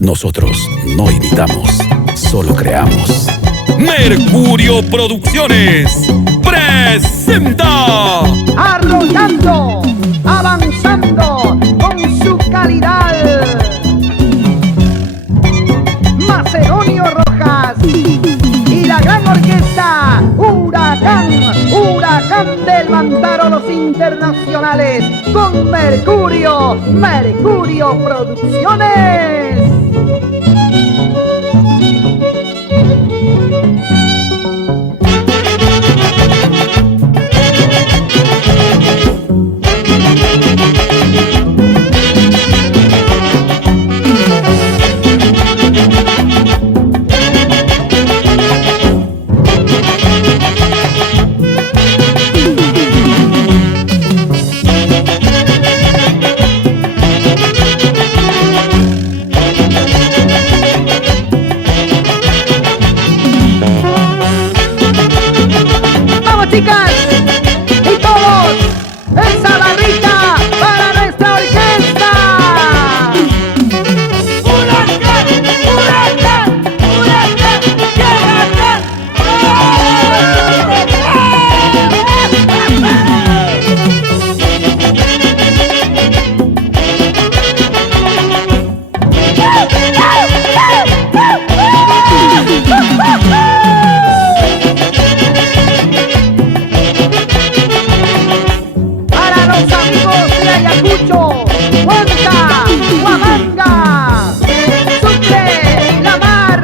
Nosotros no imitamos, solo creamos. Mercurio Producciones presenta Arrollando, avanzando con su calidad, Macedonio Rojas y la gran orquesta Huracán del Mantaro, los internacionales con Mercurio Producciones. Chicas y todos, esa barrita para nuestra orquesta. ¡Huracán! ¡Huracán! ¡Huracán! Ayacucho, Huanta, Huamanga, Sucre, La Mar,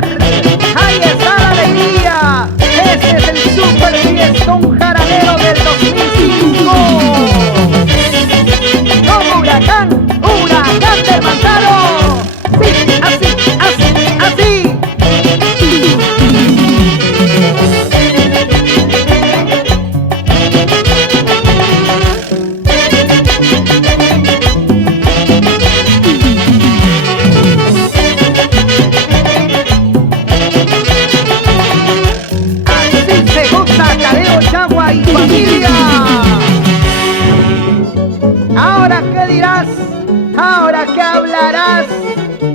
ahí está la alegría. Este es el super fiestón jaranero del 2005. Con Huracán del Mantaro. Sí, así. Chagua y familia. Ahora qué dirás, ahora qué hablarás,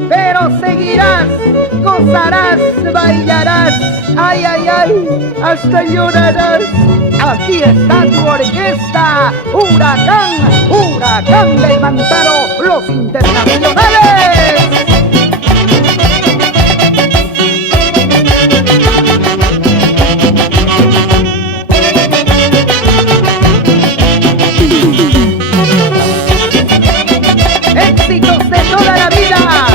pero seguirás, gozarás, bailarás, ay, hasta llorarás. Aquí está tu orquesta, Huracán del Mantaro, los internacionales. Éxitos de toda la vida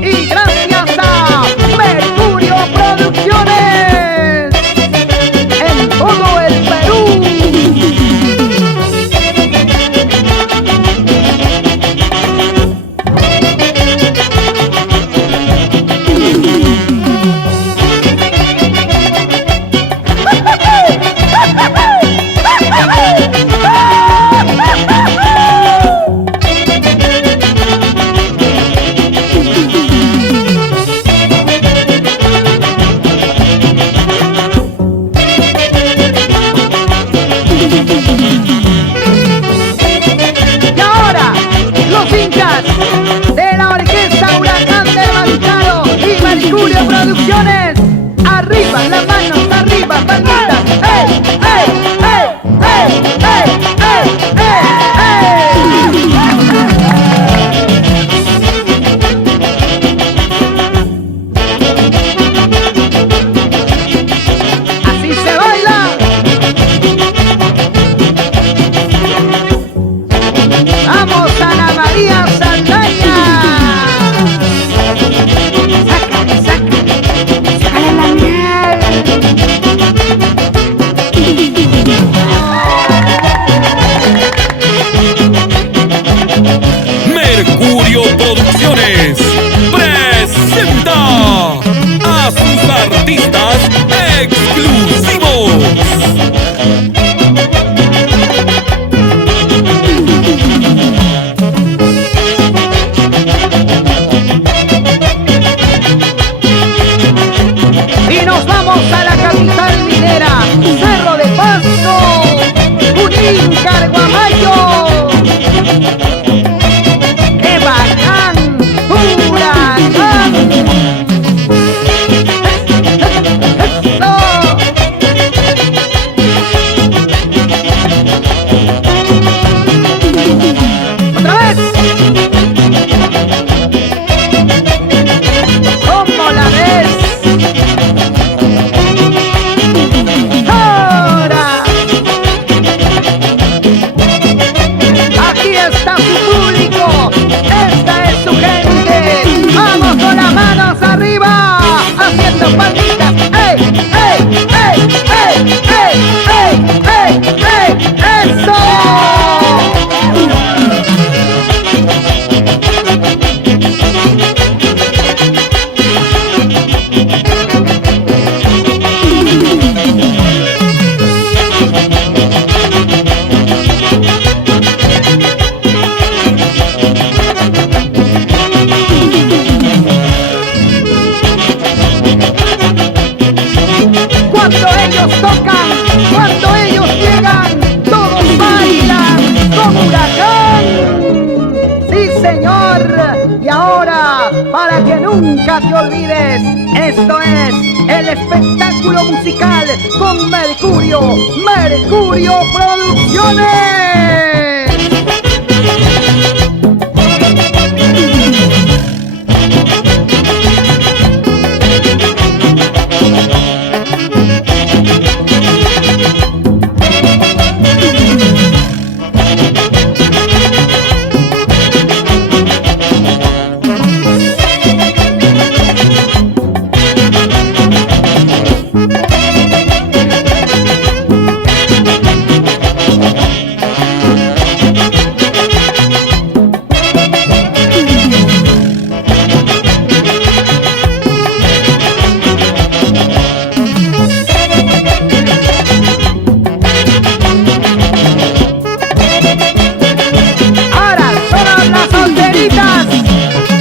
y gracias a Mercurio Producciones en todo el Perú. Y ahora, los hinchas de la orquesta Huracán del Mantaro y Mercurio Producciones, arriba, las manos arriba, palmitas, ¡ey, ey, ey, ey, ey, ey, así se baila. ¡Vamos, Ana María Saldaña! ¡Sácale la miel! Mercurio Producciones presenta a sus artistas exclusivos. Y nos vamos a la capital minera, Cerro de Pasto, Junín, Carguamayo. ¡Qué bacán! ¡Huracán! para que nunca te olvides. Esto es el espectáculo musical con Mercurio Producciones.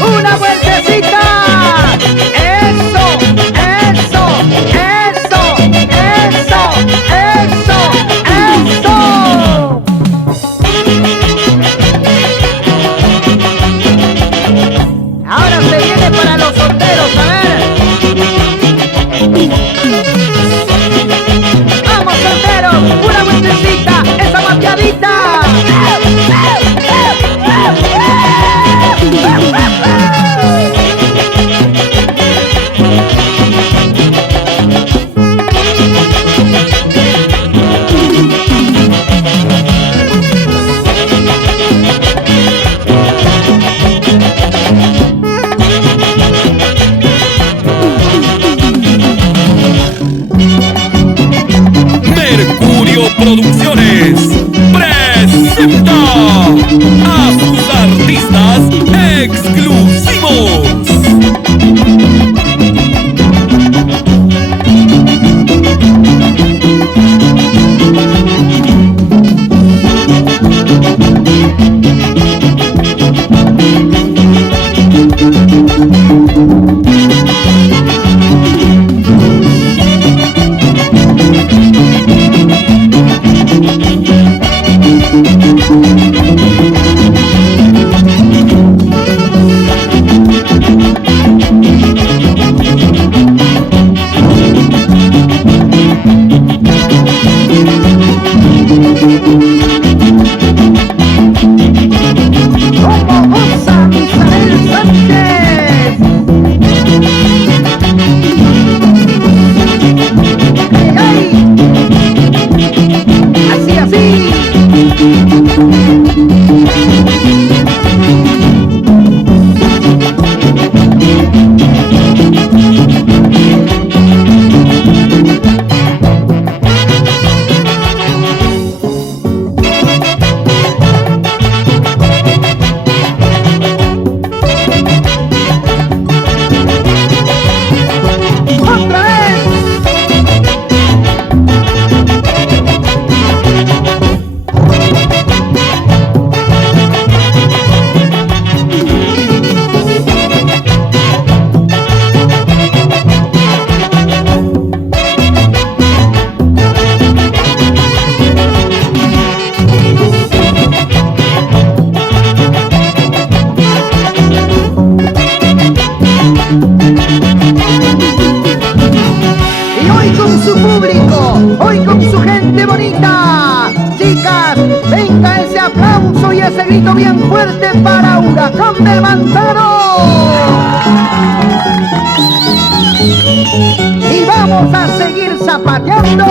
Una vueltecita. Eso. Ahora se viene para los solteros, a ver. Vamos solteros, una vueltecita, esa mapeadita. Mercurio Producciones presenta a sus artistas exclusivos. Su público, hoy con su gente bonita. Chicas, venga ese aplauso y ese grito bien fuerte para Huracán del Mantaro. Y vamos a seguir zapateando.